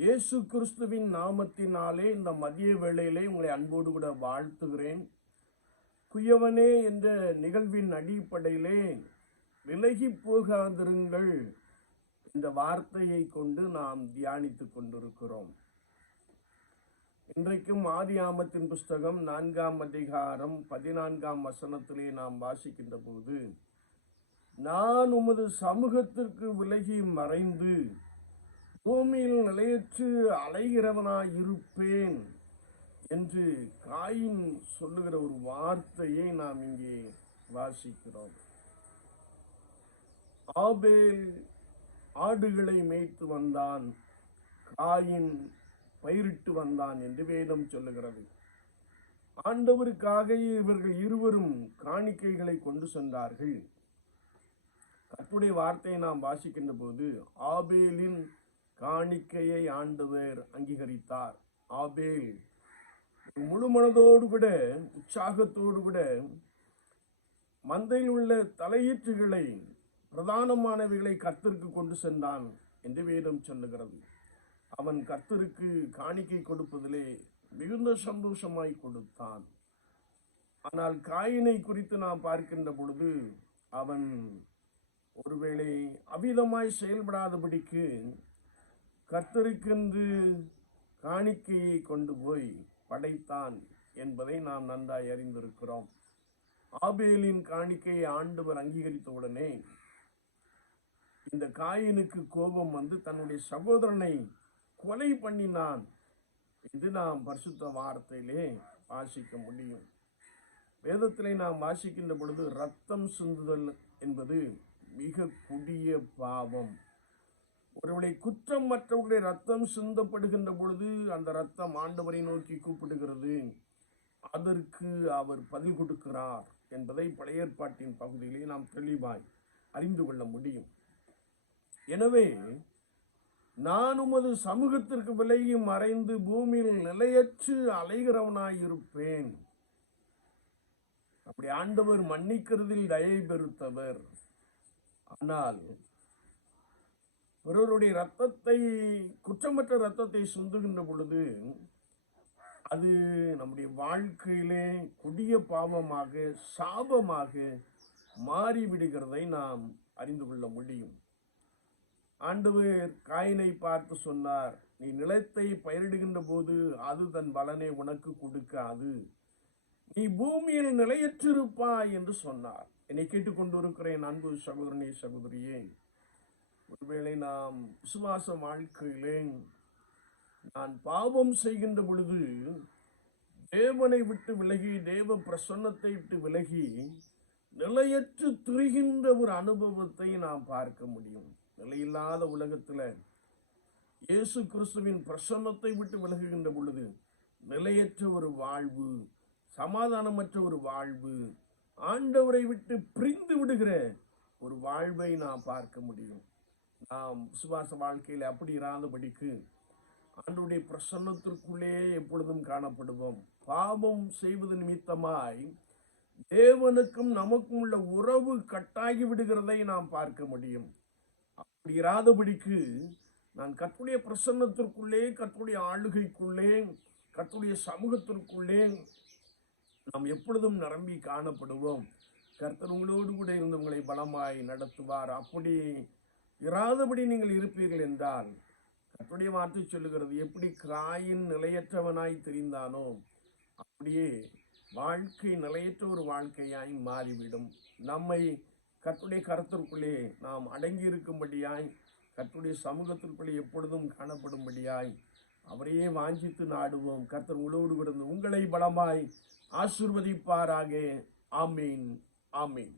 இயேசு கிறிஸ்துவின் நாமத்தினாலே இந்த மதிய வேளையிலே உங்களை அன்போடு கூட வாழ்த்துகிறேன். குயவனே என்ற நிகழ்வின் அடிப்படையிலே விலகி போகாதிருங்கள் இந்த வார்த்தையை கொண்டு நாம் தியானித்து கொண்டிருக்கிறோம். இன்றைக்கும் ஆதி ஆமத்தின் புஸ்தகம் நான்காம் அதிகாரம் பதினான்காம் வசனத்திலே நாம் வாசிக்கின்ற போது நான் உமது சமூகத்திற்கு விலகி மறைந்து பூமியில் நிலையற்று அலைகிறவனாய் இருப்பேன் என்று காயின் சொல்லுகிற ஒரு வார்த்தையை நாம் இங்கே வாசிக்கிறோம். ஆபேல் ஆடுகளை மேய்த்து வந்தான் காயின் பயிரிட்டு வந்தான் என்று வேதம் சொல்லுகிறது. ஆண்டவருக்காக இவர்கள் இருவரும் காணிக்கைகளை கொண்டு சென்றார்கள். கற்புடைய வார்த்தையை நாம் வாசிக்கின்ற போது ஆபேலின் காணிக்கையை ஆண்டவர் அங்கீகரித்தார். ஆபேல் முழு மனதோடு கூட உற்சாகத்தோடு கூட மந்தையில் உள்ள தலையீற்றுகளை பிரதானமானவைகளை கர்த்தருக்கு கொண்டு சென்றான் என்று வேதம் சொல்லுகிறது. அவன் கர்த்தருக்கு காணிக்கை கொடுப்பதிலே மிகுந்த சந்தோஷமாய் கொடுத்தான். ஆனால் காயினை குறித்து நாம் பார்க்கின்ற பொழுது அவன் ஒருவேளை அவிதமாய் செயல்படாதபடிக்கு கத்தருக்கென்று காணிக்கையை கொண்டு போய் படைத்தான் என்பதை நாம் நன்றாய் அறிந்திருக்கிறோம். ஆபேலின் காணிக்கையை ஆண்டவர் அங்கீகரித்தவுடனே இந்த காயினுக்கு கோபம் வந்து தன்னுடைய சகோதரனை கொலை பண்ணினான் இது நாம் பரிசுத்த வார்த்தையிலே வாசிக்க முடியும். வேதத்திலே நாம் வாசிக்கின்ற பொழுது ரத்தம் சிந்துதல் என்பது மிக கொடிய பாவம். ஒருவனை குற்றம் மற்றவர்களுடைய ரத்தம் சிந்தப்படுகின்ற பொழுது அந்த ரத்தம் ஆண்டவரை நோக்கி கூப்பிடுகிறது. அதற்கு அவர் பதில் கொடுக்கிறார் என்பதை பழைய ஏற்பாட்டின் பகுதியிலே நாம் தெளிவாய் அறிந்து கொள்ள முடியும். எனவே நான் உமது சமூகத்திற்கு விலகி மறைந்து பூமியில் நிலையற்று அலைகிறவனாய் இருப்பேன் அப்படி ஆண்டவர் மன்னிக்கிறதில் தயை பெருத்தவர் ஆனால் பிறருடைய ரத்தத்தை குற்றமற்ற ரத்தத்தை சுந்துகின்ற பொழுது அது நம்முடைய வாழ்க்கையிலே கொடிய பாவமாக சாபமாக மாறிவிடுகிறதை நாம் அறிந்து கொள்ள முடியும். ஆண்டவர் காயினை பார்த்து சொன்னார் நீ நிலத்தை பயிரிடுகின்ற போது அது தன் பலனை உனக்கு கொடுக்காது. நீ பூமியில் நிலையற்றிருப்பாய் என்று சொன்னார். என்னை கேட்டுக்கொண்டிருக்கிறேன் அன்பு சகோதரனே சகோதரியே ஒருவேளை நாம் விசுவாச வாழ்க்கையிலே நான் பாவம் செய்கின்ற பொழுது தேவனை விட்டு விலகி தேவ பிரசன்னத்தை விட்டு விலகி நிலையற்று திரிகின்ற ஒரு அனுபவத்தை நாம் பார்க்க முடியும். நிலையில்லாத உலகத்தில் இயேசு கிறிஸ்துவின் பிரசன்னத்தை விட்டு விலகுகின்ற பொழுது நிலையற்ற ஒரு வாழ்வு சமாதானமற்ற ஒரு வாழ்வு ஆண்டவரை விட்டு பிரிந்து விடுகிற ஒரு வாழ்வை நாம் பார்க்க முடியும். விசுவாச வாழ்க்கையில் அப்படி இராதபடிக்கு ஆண்டவருடைய பிரசன்னத்திற்குள்ளே எப்பொழுதும் காணப்படுவோம். பாவம் செய்வது நிமித்தமாய் தேவனுக்கும் நமக்கும் உள்ள உறவு கட்டாகி விடுகிறதை நாம் பார்க்க முடியும். அப்படி இராதபடிக்கு நான் கத்துடைய பிரசன்னத்திற்குள்ளே கத்துடைய ஆளுகைக்குள்ளே கத்துடைய சமூகத்திற்குள்ளே நாம் எப்பொழுதும் நிரம்பி காணப்படுவோம். கர்த்தர் உங்களோடு கூட இருந்து உங்களை பலமாய் நடத்துவார். அப்படி இராதபடி நீங்கள் இருப்பீர்கள் என்றால் கர்த்தருடைய வார்த்தை சொல்லுகிறது எப்படி கிராயின் நிலையற்றவனாய் தெரிந்தானோ அப்படியே வாழ்க்கை நிலையற்ற ஒரு வாழ்க்கையாய் மாறிவிடும். நம்மை கர்த்தருடைய கருத்திற்குள்ளே நாம் அடங்கி இருக்கும்படியாய் கற்றுடைய சமூகத்திற்குள்ளே எப்பொழுதும் காணப்படும்படியாய் அவரையே வாஞ்சித்து நாடுவோம். கர்த்தர் உழவோடு கிடந்து உங்களை பலமாய் ஆசிர்வதிப்பாராக. ஆமீன். ஆமீன்.